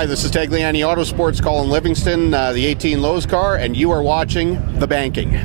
Hi, this is Tagliani Autosports, Colin Livingston, the 18 Lowe's car, and you are watching The Banking.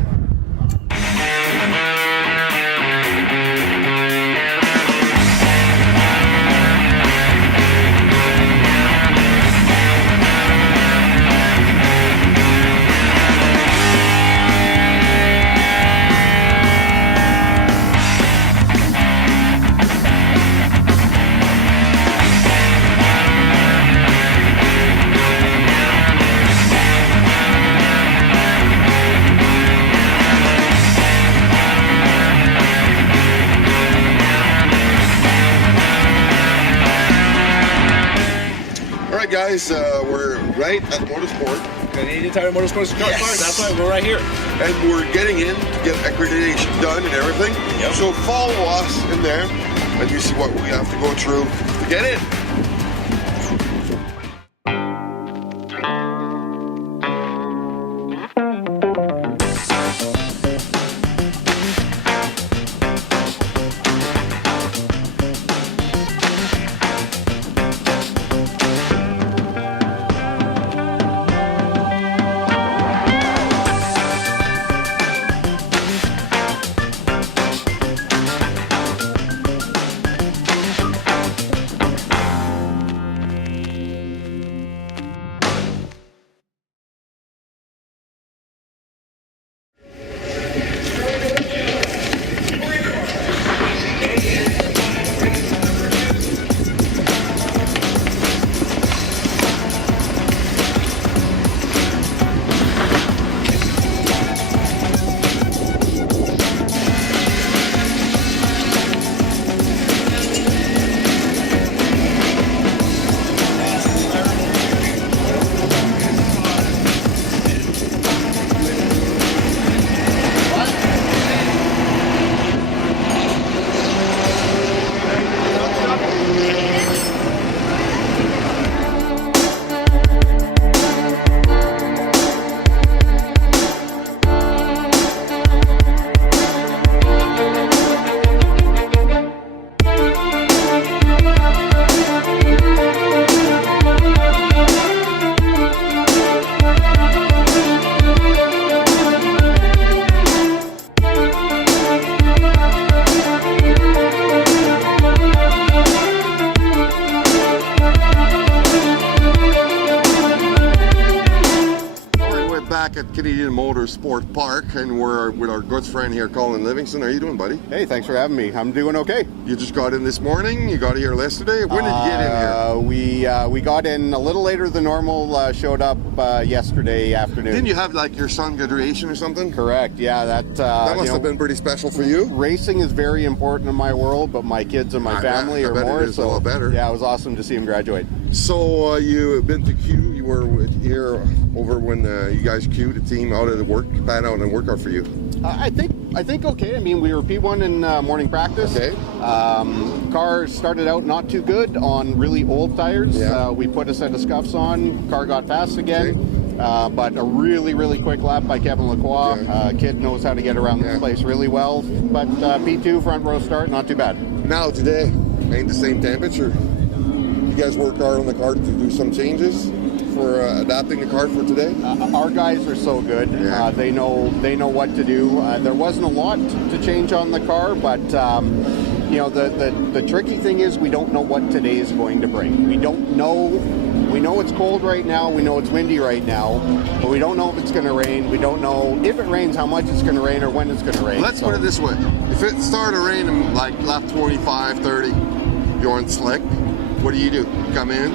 Guys, we're right at Motorsport. Canadian Tire Motorsports car. Yes. That's why we're right here. And we're getting in to get accreditation done and everything. Yep. So follow us in there and you see what we have to go through to get in. At Canadian Motorsport Park, and we're with our good friend here, Colin Livingston. How are you doing, buddy? Hey, thanks for having me. I'm doing okay. You just got in this morning? You got here yesterday? When did you get in here? We got in a little later than normal, showed up yesterday afternoon. Didn't you have like your son graduation or something? Correct, yeah. That must have been pretty special for you. Racing is very important in my world, but my kids and my family I are bet more. It is a lot better. Yeah, it was awesome to see him graduate. So you've been to Q. You were here over when you guys Q the team out of the work, pan out and work out for you. I think okay. I mean, we were P1 in morning practice. Okay. Car started out not too good on really old tires. Yeah. We put a set of scuffs on. Car got fast again. Okay. But a really quick lap by Kevin Lacroix. Yeah. Kid knows how to get around this place really well. But P2 front row start, not too bad. Now today, ain't the same temperature. You guys work hard on the car to do some changes for adapting the car for today? Our guys are so good. Yeah. They know what to do. There wasn't a lot to change on the car, but you know, the tricky thing is we don't know what today is going to bring. We don't know. We know it's cold right now. We know it's windy right now, but we don't know if it's going to rain. We don't know if it rains, how much it's going to rain, or when it's going to rain. Let's put it this way: if it started raining like lap 25, 30, you're on slick. What do? Come in?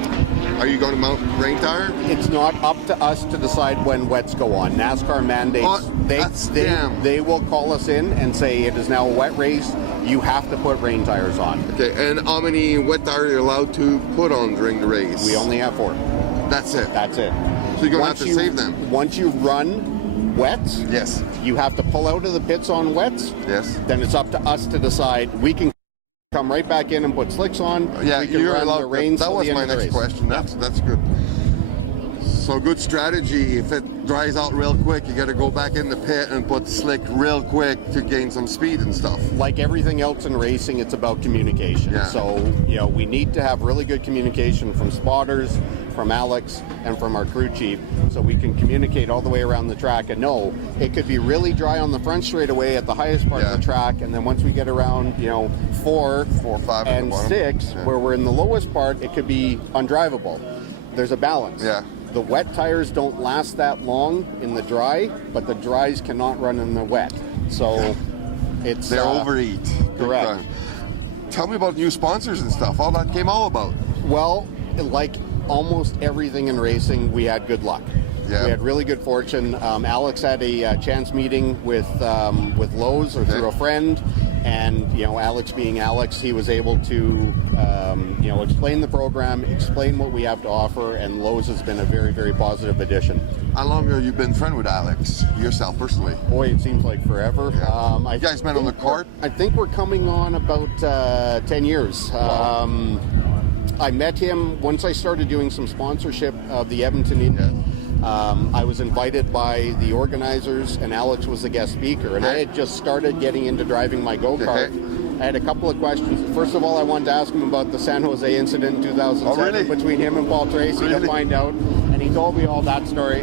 Are you going to mount rain tire? It's not up to us to decide when wets go on. NASCAR mandates. They will call us in and say it is now a wet race. You have to put rain tires on. Okay, and how many wet tires are you allowed to put on during the race? We only have 4. That's it? That's it. So you're going to have to save them? Once you run wets, yes, you have to pull out of the pits on wets. Yes. Then it's up to us to decide. We can come right back in and put slicks on. Yeah, we can you're run allowed. the rains. That was my next question. That's good. So a good strategy, if it dries out real quick, you got to go back in the pit and put slick real quick to gain some speed and stuff. Like everything else in racing, it's about communication. Yeah. So, we need to have really good communication from spotters, from Alex, and from our crew chief, so we can communicate all the way around the track and know it could be really dry on the front straightaway at the highest part of the track, and then once we get around, 4, 5, and 6, where we're in the lowest part, it could be undrivable. There's a balance. Yeah. The wet tires don't last that long in the dry, but the dries cannot run in the wet. So it's... They overeat. Correct. Tell me about new sponsors and stuff. All that came all about. Well, like almost everything in racing, we had good luck. Yeah. We had really good fortune. Alex had a chance meeting with Lowe's or through a friend, and Alex being Alex, he was able to explain the program, explain what we have to offer, and Lowe's has been a very, very positive addition. How long have you been friend with Alex yourself personally? Boy, it seems like forever. Yeah. You guys met on the kart? I think we're coming on about 10 years. Wow. I met him once I started doing some sponsorship of the Edmonton Indy. I was invited by the organizers, and Alex was the guest speaker. And I had just started getting into driving my go-kart. I had a couple of questions. First of all, I wanted to ask him about the San Jose incident in 2007 between him and Paul Tracy to find out. And he told me all that story.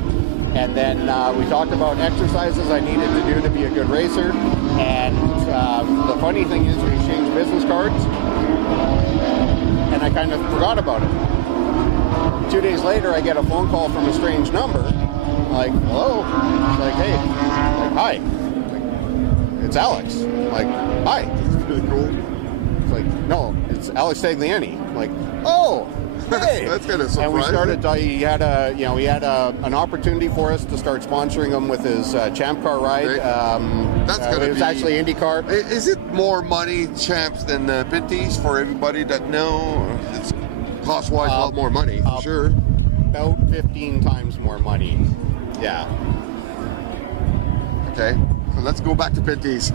And then we talked about exercises I needed to do to be a good racer. And the funny thing is we exchanged business cards, and I kind of forgot about it. 2 days later, I get a phone call from a strange number. I'm like, hello? It's like, hey. I'm like, hi. I'm like, it's Alex. I'm like, hi. It's really cool. It's like, no, it's Alex Tagliani. I'm like, oh, hey. That's kind of surprising. And we started, he had an opportunity for us to start sponsoring him with his Champ Car ride. It was actually IndyCar. Is it more money, Champs, than the Pinties for everybody that know? It's cost-wise a lot more money, for sure. About 15 times more money. Yeah. Okay, so let's go back to Pinties.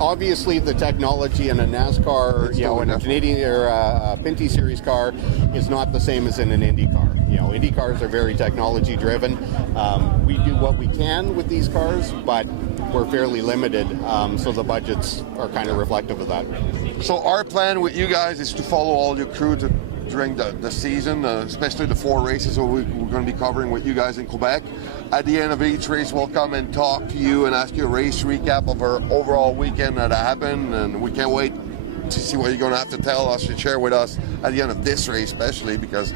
Obviously, the technology in a NASCAR, in a Canadian or a Pinty Series car is not the same as in an Indy car. Indy cars are very technology driven. We do what we can with these cars, but we're fairly limited, so the budgets are kind of reflective of that. So our plan with you guys is to follow all your crew during the season, especially the 4 races that we're going to be covering with you guys in Quebec. At the end of each race, we'll come and talk to you and ask you a race recap of our overall weekend that happened, and we can't wait to see what you're going to have to tell us and share with us at the end of this race, especially because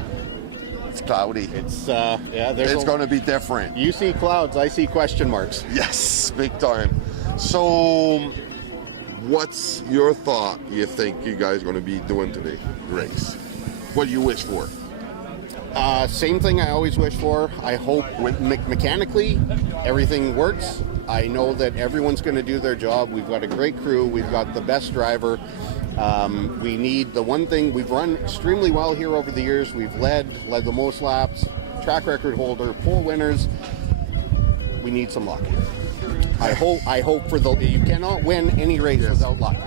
it's cloudy. It's going to be different. You see clouds, I see question marks. Yes, big time. So what's your thought you think you guys are going to be doing today, race? What do you wish for? Same thing I always wish for. I hope mechanically everything works. I know that everyone's going to do their job. We've got a great crew. We've got the best driver. We need the one thing. We've run extremely well here over the years. We've led the most laps, track record holder, pole winners. We need some luck. I hope for you cannot win any race without luck.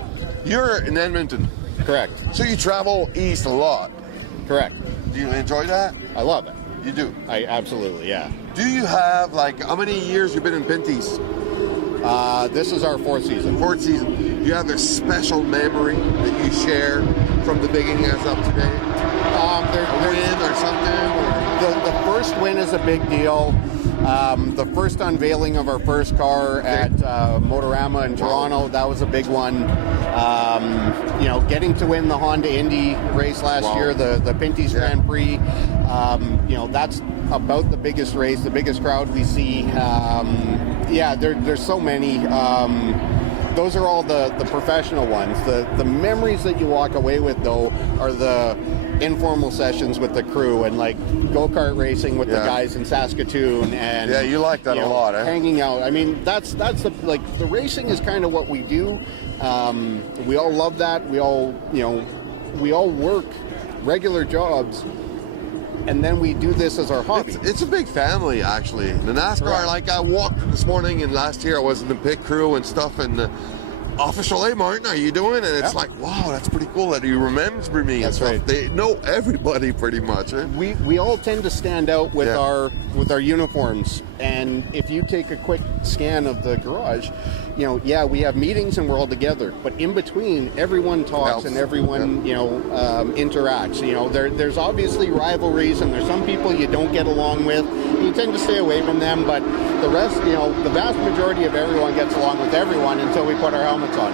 You're in Edmonton. Correct. So you travel east a lot. Correct. Do you enjoy that? I love it. You do? I absolutely, yeah. Do you have, how many years you've been in Pinties? This is our 4th season. 4th season. Do you have a special memory that you share from the beginning as up to date? A win or something? The first win is a big deal. The first unveiling of our first car at Motorama in Toronto, that was a big one. Getting to win the Honda Indy race last year, the Pinty's Grand Prix, that's about the biggest race, the biggest crowd we see. There's so many. Those are all the professional ones. The memories that you walk away with, though, are the informal sessions with the crew and go-kart racing with the guys in Saskatoon, and you like that a lot, eh? Hanging out. I mean, that's the racing is kind of what we do. We all love that. We all work regular jobs, and then we do this as our hobby. It's a big family, actually. The NASCAR, I walked this morning, and last year I was in the pit crew and stuff, and official, hey Martin, how you doing? And it's Yeah. like, wow, that's pretty cool that he remembers me and That's stuff. right. They know everybody pretty much. Eh? We all tend to stand out with Yeah. our uniforms, and if you take a quick scan of the garage, you know, yeah, we have meetings and we're all together, but in between, everyone talks Helps. and everyone interacts. You know, there's obviously rivalries, and there's some people you don't get along with. You tend to stay away from them, but the rest, you know, the vast majority of everyone gets along with everyone until we put our helmets on.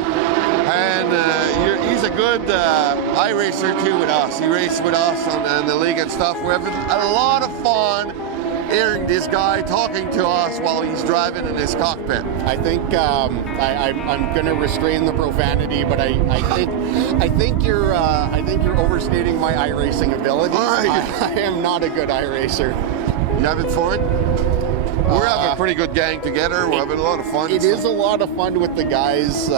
And he's a good iRacer too with us. He races with us on the league and stuff. We're having a lot of fun hearing this guy talking to us while he's driving in his cockpit. I think I'm going to restrain the profanity, but I think you're overstating my iRacing abilities. All right. I am not a good iRacer. You having fun? We're having a pretty good gang together. We're having a lot of fun. It is a lot of fun with the guys.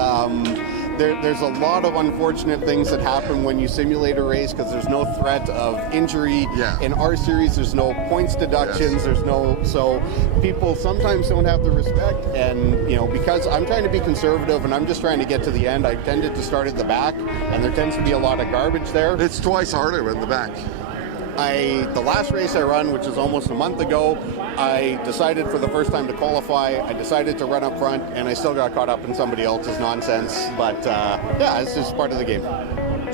There's a lot of unfortunate things that happen when you simulate a race because there's no threat of injury. Yeah. In our series, there's no points deductions. Yes. There's no, so people sometimes don't have the respect. And you know, because I'm trying to be conservative and I'm just trying to get to the end, I tended to start at the back, and there tends to be a lot of garbage there. It's twice harder in the back. The last race I run, which was almost a month ago, I decided for the first time to qualify. I decided to run up front, and I still got caught up in somebody else's nonsense. But yeah, it's just part of the game.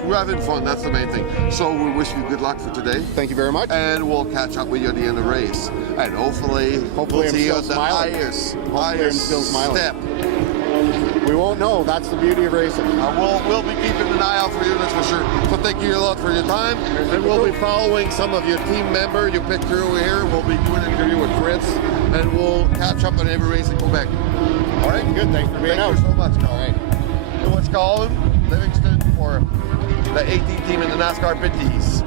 We're having fun. That's the main thing. So we wish you good luck for today. Thank you very much. And we'll catch up with you at the end of the race. And hopefully I'm we'll see you still at the smiling. highest I'm still smiling. step. We won't know. That's the beauty of racing. We'll be keeping an eye out for you, that's for sure. So thank you a lot for your time. And we'll be following some of your team member you picked through here. We'll be doing an interview with Chris, and we'll catch up on every race in Quebec. All right, good. Thanks for being Thank out. you so much, Colin. All right. So it's Colin Livingston for the 18 team in the NASCAR Pit Tees.